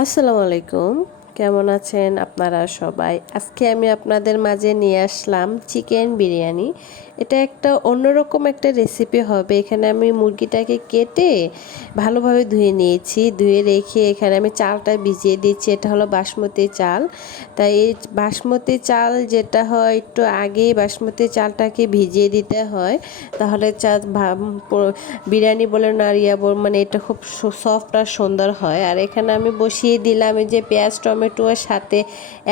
আসসালামু আলাইকুম। কেমন আছেন? আপনারা সবাই? আজকে আমি আপনাদের মাঝে নিয়ে আসলাম চিকেন বিরিয়ানি। এটা একটা অন্যরকম একটা রেসিপি হবে। এখানে আমি মুরগিটাকে কেটে ভালোভাবে ধুয়ে নিয়েছি। ধুয়ে রেখে এখানে আমি চালটা ভিজিয়ে দিচ্ছি। এটা হলো বাসমতি চাল। তাই এই বাসমতি চাল যেটা হয়, একটু আগেই বাসমতি চালটাকে ভিজিয়ে দিতে হয়। তাহলে চা বিরিয়ানি বলে না বল মানে এটা খুব সফট আর সুন্দর হয়। আর এখানে আমি বসিয়ে দিলাম এই যে পেঁয়াজ টমেটোর সাথে,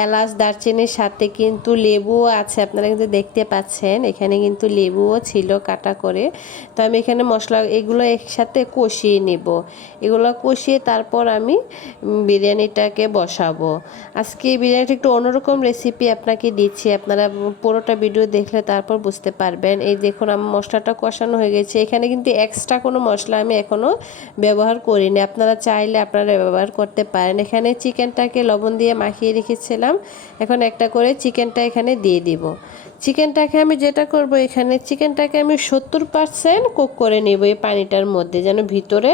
এলাচ, দারচিনির সাথে কিন্তু লেবুও আছে। আপনারা কিন্তু দেখতে পাচ্ছেন, এখানে কিন্তু লেবুও ছিল কাটা করে। তো আমি এখানে মশলা, এগুলো একসাথে কষিয়ে নেব। এগুলো কষিয়ে তারপর আমি বিরিয়ানিটাকে বসাবো। আজকে বিরিয়ানিটা একটু অন্যরকম রেসিপি আপনাকে দিচ্ছি। আপনারা পুরোটা ভিডিও দেখলে তারপর বুঝতে পারবেন। এই দেখুন, আমার মশলাটা কষানো হয়ে গেছে। এখানে কিন্তু এক্সট্রা কোনো মশলা আমি এখনও ব্যবহার করিনি। আপনারা চাইলে আপনারা ব্যবহার করতে পারেন। এখানে চিকেনটাকে লবণ দিয়ে মাখিয়ে রেখেছিলাম। এখন একটা করে চিকেনটা এখানে দিয়ে দিব। চিকেনটাকে আমি যেটা করব এখানে, চিকেনটাকে আমি সত্তর পারসেন্ট কুক করে নেব এই পানিটার মধ্যে, যেন ভিতরে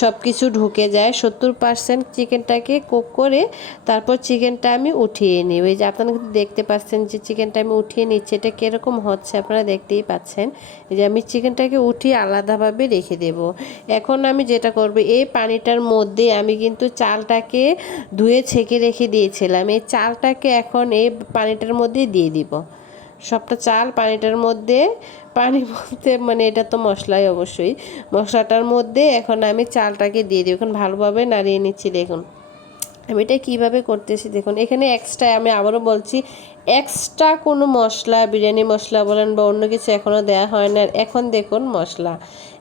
সব কিছু ঢুকে যায়। সত্তর পারসেন্ট চিকেনটাকে কুক করে তারপর চিকেনটা আমি উঠিয়ে নিব। এই যে আপনারা কিন্তু দেখতে পাচ্ছেন যে চিকেনটা আমি উঠিয়ে নিচ্ছি, এটা কীরকম হচ্ছে আপনারা দেখতেই পাচ্ছেন। এই যে আমি চিকেনটাকে উঠিয়ে আলাদাভাবে রেখে দেব। এখন আমি যেটা করব, এই পানিটার মধ্যে আমি কিন্তু চালটাকে ধুয়ে ছেঁকে রেখে দিয়েছিলাম। এই চালটাকে এখন এই পানিটার মধ্যে দিয়ে দিব। সবটা চাল, পানিটার মধ্যে, পানি বলতে মানে এটা তো মশলাই অবশ্যই। মশলাটার মধ্যে এখন আমি চালটাকে দিয়ে দিই। এখন ভালোভাবে নাড়িয়ে নিচ্ছি, দেখুন। আমি এটা কীভাবে করতেছি, দেখুন। এখানে এক্সট্রা আমি আবারও বলছি এক্সট্রা কোনো মশলা, বিরিয়ানি মশলা বলেন বা অন্য কিছু এখনও দেওয়া হয় না। এখন দেখুন মশলা।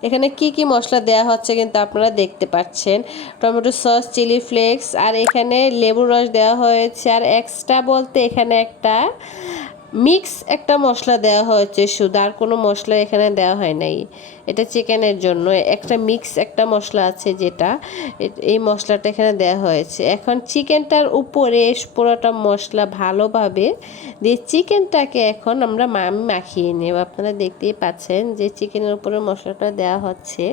এখানে কি কি মশলা দেওয়া হচ্ছে কিন্তু আপনারা দেখতে পাচ্ছেন। টমেটো সস, চিলি ফ্লেক্স, আর এখানে লেবু রস দেওয়া হয়েছে। আর এক্সট্রা বলতে এখানে একটা মিক্স একটা মশলা দেওয়া হয়েছে, শুধু আর কোনো মশলা এখানে দেওয়া হয় নাই। এটা চিকেনের জন্য। একটা মিক্স একটা মশলা আছে যেটা এই মশলাটা এখানে দেওয়া হয়েছে। এখন চিকেনটার উপরে পুরোটা মশলা ভালোভাবে দিয়ে চিকেনটাকে এখন আমরা মাখিয়ে নেব। আপনারা দেখতেই পাচ্ছেন যে চিকেনের উপরে মশলাটা দেওয়া হচ্ছে।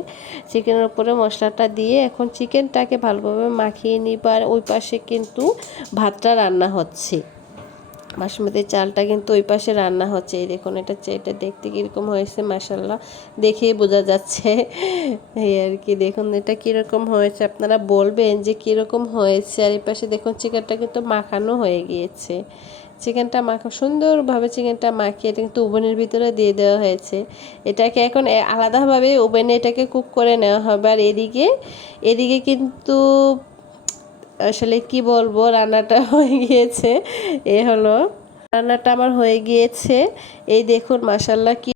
চিকেনের উপরে মশলাটা দিয়ে এখন চিকেনটাকে ভালোভাবে মাখিয়ে নিবার ওই পাশে কিন্তু ভাতটা রান্না হচ্ছে। বাসমতি চালটা কিন্তু ওই পাশে রান্না হচ্ছে। এই দেখুন, এটা এটা দেখতে কীরকম হয়েছে মাসাল্লাহ দেখেই বোঝা যাচ্ছে। এই আর কি, দেখুন, এটা কীরকম হয়েছে। আপনারা বলবেন যে কীরকম হয়েছে। আর এই পাশে দেখুন, চিকেনটা কিন্তু মাখানো হয়ে গিয়েছে। চিকেনটা মাখা, সুন্দরভাবে চিকেনটা মাখিয়ে এটা কিন্তু ওভেনের ভিতরে দিয়ে দেওয়া হয়েছে। এটাকে এখন আলাদাভাবে ওভেনে এটাকে কুক করে নেওয়া হবে। আর এদিকে এদিকে কিন্তু আসলে কি বলব, রান্নাটা হয়ে গিয়েছে। এ হলো, রান্নাটা আমার হয়ে গিয়েছে। এই দেখুন মাসাল্লাহ কি